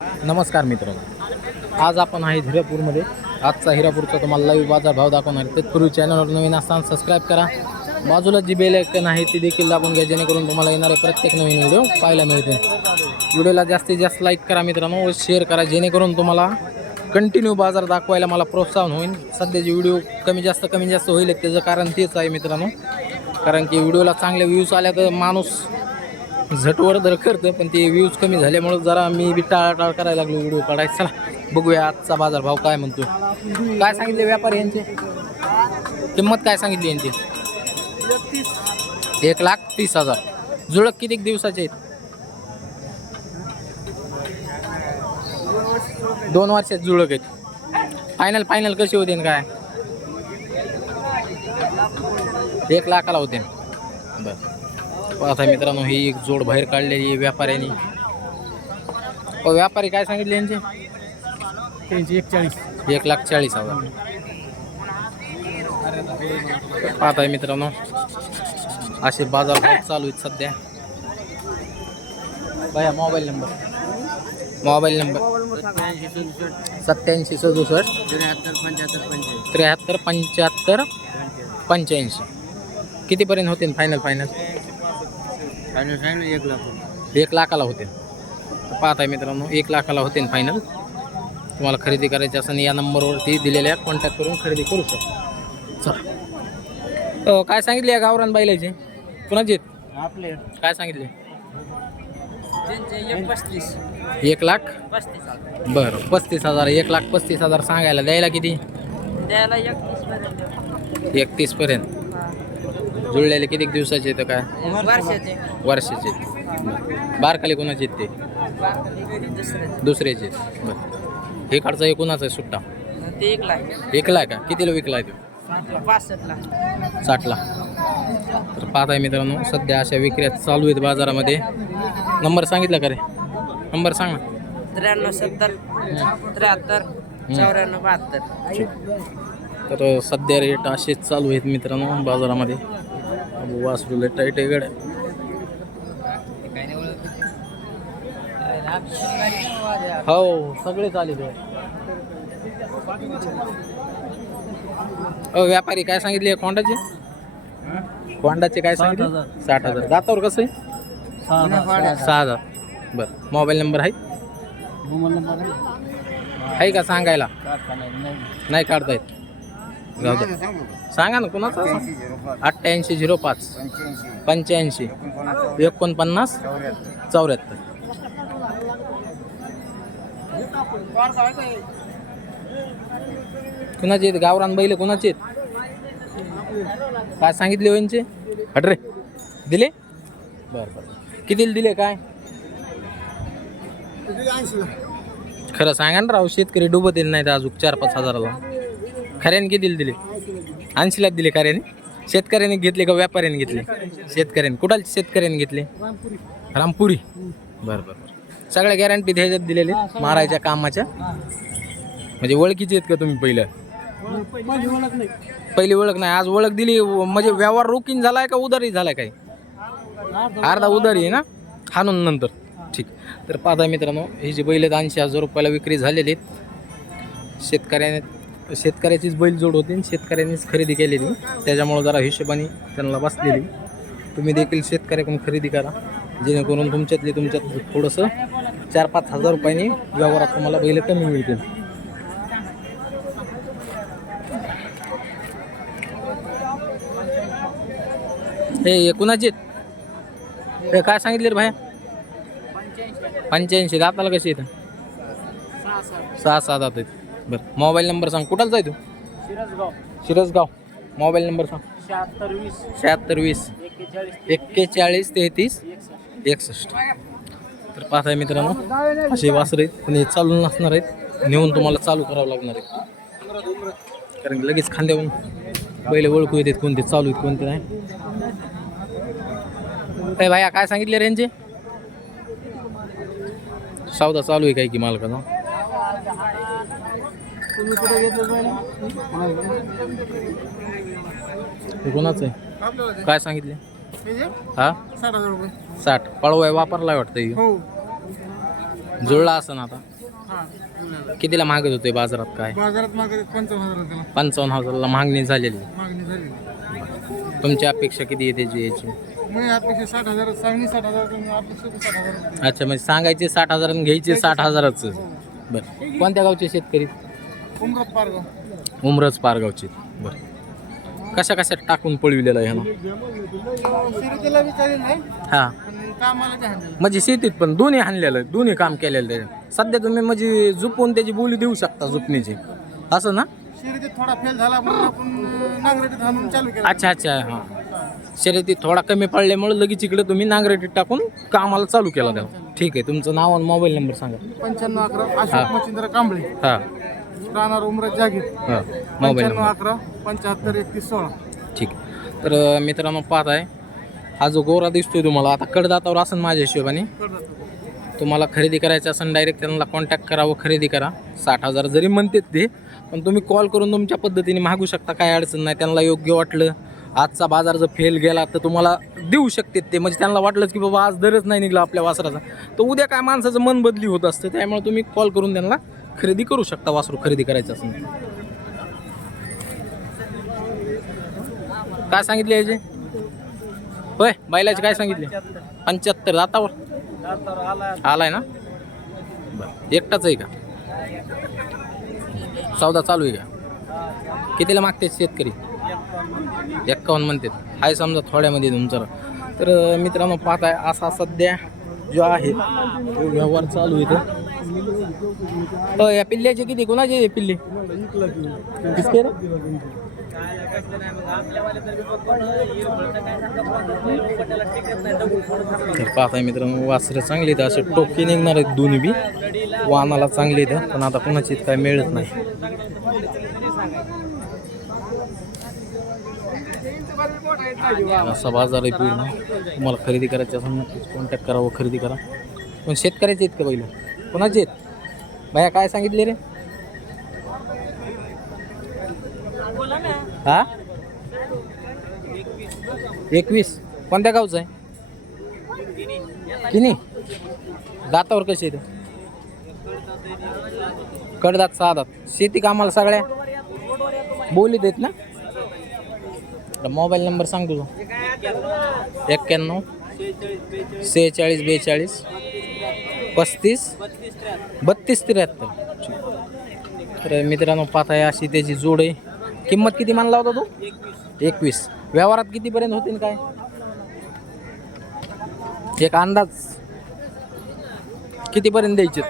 नमस्कार मित्र. आज आपण आहे हिरापूरमध्ये. आजचा हिरापूरचा तुम्हाला लाईव्ह बाजारभाव दाखवणार. आहे. तत्पूर्वी चॅनलवर नवीन असताना सबस्क्राईब करा. बाजूला जी बेल ऐकन आहे ती देखील दाबून घ्या जेणेकरून तुम्हाला येणारे प्रत्येक नवीन व्हिडिओ पाहायला मिळते व्हिडिओला जास्तीत जास्त लाईक करा मित्रांनो व शेअर करा जेणेकरून तुम्हाला कंटिन्यू बाजार दाखवायला मला प्रोत्साहन होईल. सध्याचे व्हिडिओ कमी जास्त कमी जास्त होईल त्याचं कारण तेच आहे मित्रांनो. कारण की व्हिडिओला चांगले व्ह्यूज आल्या तर माणूस झटवर तर करतं पण ते व्ह्यूज कमी झाल्यामुळं जरा मी बी टाळाटाळ करायला लागलो व्हिडिओ काढायचा बघूया आजचा बाजार भाव काय म्हणतो. काय सांगितले व्यापारी यांचे? किंमत काय सांगितली यांची? एक लाख तीस हजार. जुळक किती दिवसाचे आहेत? दोन वर्षात जुळक आहेत. फायनल फायनल कशी होते काय? एक लाखाला होते. बरं. पाहता मित्रांनो ही एक जोड बाहेर काढलेली आहे व्यापाऱ्यांनी. व्यापारी काय सांगितले यांचे? त्यांची एक चाळीस एक लाख चाळीस हजार. पाहताय मित्रांनो असे बाजार भाव चालू आहेत सध्या. बया मोबाईल नंबर. Mobile number. सत्याऐंशी सदुसष्ट. त्र्याहत्तर पंच्याहत्तर पंच्याऐंशी. त्र्याहत्तर पंच्याहत्तर पंच्याऐंशी कितीपर्यंत होते फायनल फायनल फायनल एक लाख एक लाखाला होते. पाहताय मित्रांनो एक लाखाला होते फायनल तुम्हाला खरेदी करायची असेल या नंबरवरती दिलेल्या कॉन्टॅक्ट करून खरेदी करू शकता. चला. काय सांगितले या गावरान कुणाचे आहेत? आपले. काय सांगितले? एक लाख? पस्तीस बरं पस्तीस हजार. एक लाख पस्तीस हजार सांगायला द्यायला किती? द्यायला एकतीस पर्यंत. एकतीसपर्यंत जुळलेले किती दिवसाचे आहेत काय वर्षाचे. वर्षाचे. बरं बारकाले कोणाचे आहेत ते? दुसऱ्याचे. आहेत. बरं. हे काढचा हे कोणाचा आहे सुट्टा? ते एक लाख विकलाय का? कितीला विकलाय तो? पासष्टला. साठला. तर पाहताय मित्रांनो सध्या अशा विक्र्या चालू आहेत बाजारामध्ये. नंबर सांगितला का रे? नंबर सांग ना. त्र्याण्णव सत्तर त्र्याहत्तर चौऱ्याण्णव बहात्तर. तर सध्या रेट असेच चालू आहेत मित्रांनो बाजारामध्ये. अबो वासरू लय टाईट आहे गड्या. हो सगळे चालेल हो व्यापारी काय सांगितले? कोंडाचे? कोंडाचे काय सांगितले? साठ हजार. दातावर कसं आहे? सहा हजार. बरं मोबाईल नंबर आहे? आहे. का सांगायला? नाही काढता येत. सांगा ना कुणाचा? अठ्ठ्याऐंशी झिरो पाच. पंच्याऐंशी. एकोणपन्नास चौऱ्याहत्तर. कुणाचे आहेत? गावरान बैल कुणाचे आहेत? काय सांगितले यांचे हट रे दिले? बरं बरं. कितीला दिले काय? खरं सांगा ना राव शेतकरी डुबत येईल नाही तर अजून चार पाच हजाराला. खऱ्याने कितीला दिले? ऐंशीलाच दिले खऱ्याने. शेतकऱ्याने घेतले का व्यापाऱ्याने घेतले? शेतकऱ्याने. कुठाल शेतकऱ्याने घेतले? रामपुरी. बरं बरं सगळ्या गॅरंटी ह्याच्यात दिलेले मारायच्या कामाच्या. म्हणजे ओळखीचे आहेत का तुम्ही पहिलं? पहिली ओळख नाही. आज ओळख दिली म्हणजे व्यवहार रोखीन झालाय का उधारी झालाय काही अर्धा उधारी आहे ना? हाणून नंतर. ठीक. तर पाहता मित्रांनो हे जे बैल आहेत ऐंशी हजार रुपयाला विक्री झालेली आहेत. शेतकऱ्याने शेतकऱ्याचीच बैल जोड होती आणि शेतकऱ्यांनीच खरेदी केलेली. त्याच्यामुळं जरा हिशोबाने त्यांना बसलेली. तुम्ही देखील शेतकऱ्याकडून खरेदी करा. जेणेकरून तुमच्यातले तुमच्यात थोडंसं चार पाच हजार रुपयांनी व्यवहारात तुम्हाला बैल कमी मिळतील. हे हे कुणाचे हे काय सांगितले रे भाया पंच्याऐंशी. दाताला कशी येतं सहा सहा दात आहेत. बरं. मोबाईल नंबर सांग. कुठाला जाय तू? शिरसगाव. शिरसगाव. मोबाईल नंबर सांग. शहात्तर वीस. शहात्तर वीस. एक्केचाळीस तेहतीस. एकसष्ट. तर पाहताय मित्रांनो असे वासर आहेत पण हे चालू नसणार आहेत. नेऊन तुम्हाला चालू करावं लागणार आहे कारण लगेच खांद्यावरून बैल ओळखू येतात कोणते चालू आहेत कोणते नाही. काय भाया काय सांगितले रेंजचे सौदा चालू आहे काय की मालकाचा? तुम्ही कुठे घेतलं हे कोणाचं आहे? काय सांगितले? हा साठ पळवाय वापरलाय वाटतं हे. हो. जुळला असं ना आता. हा. कितीला मागत होते बाजारात काय? बाजारात पंचावन्न हजारला मागणी झालेली. तुमची अपेक्षा किती आहे त्याची याची? अच्छा म्हणजे सांगायचे साठ हजार घ्यायचे साठ हजारच. बरं. कोणत्या गावचे शेतकरी? उमरत पारगाव. उमरज पारगावचे. बरं. कशा कशा टाकून पळविलेलं आहे हां. म्हणजे शेतीत पण दोन्ही हाणलेलं आहे, दोन्ही काम केलेलं आहे. सध्या तुम्ही म्हणजे झुपून त्याची बोली देऊ शकता झुपणीची. असं ना? थोडा फेल झाला अच्छा अच्छा हां. शर्यतीत थोडा कमी पडल्यामुळे लगेच इकडे तुम्ही नांगरेटीत टाकून कामाला चालू केला त्याला. ठीक आहे तुमचं नाव आणि मोबाईल नंबर सांगा. पंच्याण्णव अकरा कांबळे. हां. राहणार उमरत जागीर. हां मोबाईल पंच्याण्णव नंबर. अकरा पंच्याहत्तर एकतीस सोळा. ठीक. आहे तर मित्रांनो पाहत आहे हा जो गोरा दिसतोय तुम्हाला आता कडदातावर असेल माझ्या हिशोबाने. तुम्हाला खरेदी करायचं असेल डायरेक्ट त्यांना कॉन्टॅक्ट करा व खरेदी करा. साठ हजार जरी म्हणतात ते पण तुम्ही कॉल करून तुमच्या पद्धतीने मागू शकता काय अडचण नाही. त्यांना योग्य वाटलं आजचा बाजार जर फेल गेला तर तुम्हाला देऊ शकते ते. म्हणजे त्यांना वाटलंच की बाबा आज दरच नाही निघला आपल्या वासराचा. तर उद्या काय माणसाचं मन बदली होत असतं त्यामुळे तुम्ही कॉल करून त्यांना खरेदी करू शकता वासरू खरेदी करायचं असेल काय सांगितले याचे होय बैलाचे काय सांगितले? पंच्याहत्तर दातावर? आलाय ना? बरं एकटाच आहे का? चौदा चालू आहे का? कितीला मागते शेतकरी? एक्कावन्न म्हणते हाय समजा थोड्यामध्ये तुमचं तर मित्रांनो पाहताय असा सध्या जो आहे तो व्यवहार चालू आहे इथं. हो या पिल्ल्याचे किती? कोणाचे आहे पिल्ले? किसके तर पाहताय मित्रांनो वासरं चांगली आहेत असे टोके निघणार आहेत दोन्ही बी. वाहनाला चांगले आहेत पण आता कोणाची काय मिळत नाही. असा बाजार आहे पूर्ण. तुम्हाला खरेदी करायची असेल नक्कीच कॉन्टॅक्ट करा व खरेदी करा. पण शेतकऱ्याचे आहेत का पहिलं कोणाचे आहेत? बाया काय सांगितले रे? हा? एकवीस. कोणत्या गावचं आहे? किनी. दातावर कसे आहेत कडदात सहा दात शेती कामाला सगळ्या? बोलीत आहेत ना? मोबाईल नंबर सांग तुझा. एक्क्याण्णव सेहेचाळीस बेचाळीस. पस्तीस. बत्तीस त्र्याहत्तर. तर मित्रांनो पाहताय अशी त्याची जोड आहे. किंमत किती मानला होता तू? एकवीस. व्यवहारात कितीपर्यंत होतील काय? एक अंदाज. कितीपर्यंत द्यायचे?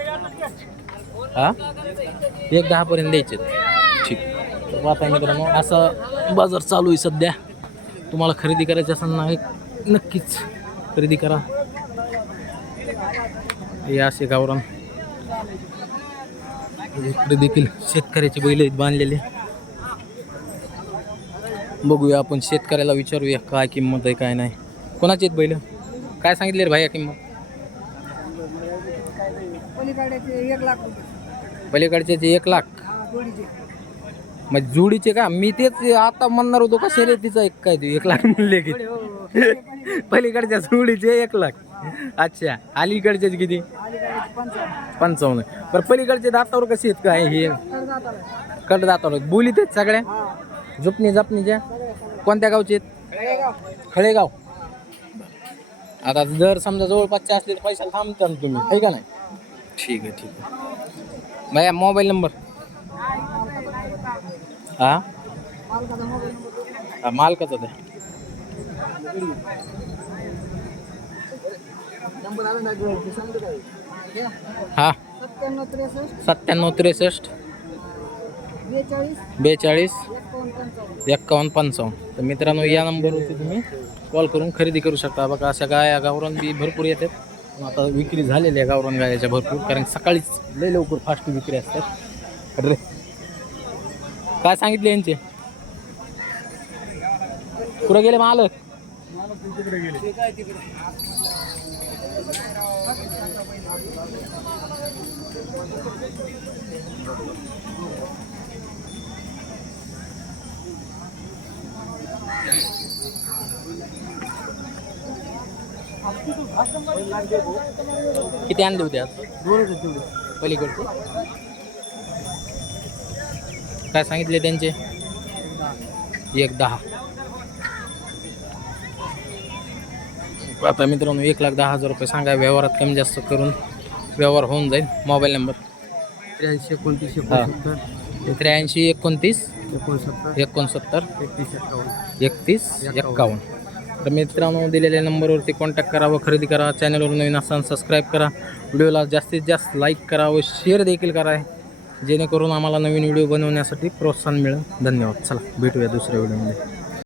हा? एक दहापर्यंत द्यायचे. ठीक. तर पाहता मित्रांनो असा बाजार चालू आहे सध्या. तुम्हाला खरेदी करायची असेल ना एक नक्कीच खरेदी करा. हे असे गावरान इकडे देखील शेतकऱ्याचे बैल आहेत बांधलेले. बघूया आपण शेतकऱ्याला विचारूया काय किंमत आहे काय नाही. कोणाची आहेत बैल? काय सांगितले रे भाई किंमत? पलीकडचे एक लाख मग जोडीचे का? मी तेच आता म्हणणार होतो का शर्यतीचा एक काय ते एक लाख म्हणले की. पलीकडच्या जोडीचे एक लाख. अच्छा अलीकडचे किती? पंचावन्न. पण पलीकडचे दातावर कसे आहेत काय हे? कड दातावर. बोलीत आहेत सगळ्या? झुपणी जपणीच्या? कोणत्या गावचे आहेत? खेळेगाव. आता जर समजा जवळपासचे असले तर पैशाला थांबता ना तुम्ही आहे का नाही? ठीक आहे ठीक आहे. भैया मोबाईल नंबर. हा हा, सांगतो काय? हा सत्त्याण्णव त्रेसष्ट. बेचाळीस. बेचाळीस. एकावन्न पंचावन्न. एक्कावन्न पंचावन्न. तर मित्रांनो या नंबरवरती तुम्ही कॉल करून खरेदी करू शकता. बघा अशा गाया गावरान बी भरपूर येतात. आता विक्री झालेल्या आहे गावरान गायाच्या भरपूर कारण सकाळीच लय लवकर फास्ट विक्री असतात. काय सांगितले यांचे? कुठं गेले मालक? किती आणले होते आज? पलीकडचे? काय सांगितले त्यांचे? एक दहा. आता मित्रांनो एक लाख दहा हजार रुपये सांगा व्यवहारात कमी जास्त करून व्यवहार होऊन जाईल. Mobile number? त्र्याऐंशी एकोणतीस. एकोणसत्तर. त्र्याऐंशी एकोणतीस एकोणसत्तर. एकोणसत्तर एकतीस एक्कावन्न. एकतीस एक्कावन्न. एक्कावन्न. तर मित्रांनो दिलेल्या नंबरवरती कॉन्टॅक्ट करा व खरेदी करा. चॅनलवर नवीन असताना सबस्क्राईब करा. व्हिडिओला जास्तीत जास्त लाईक करा व शेअर देखील करा. जेणेकरून आम्हाला नवीन व्हिडिओ बनवण्यासाठी प्रोत्साहन मिळेल. धन्यवाद. चला भेटूया दुसऱ्या व्हिडिओमध्ये.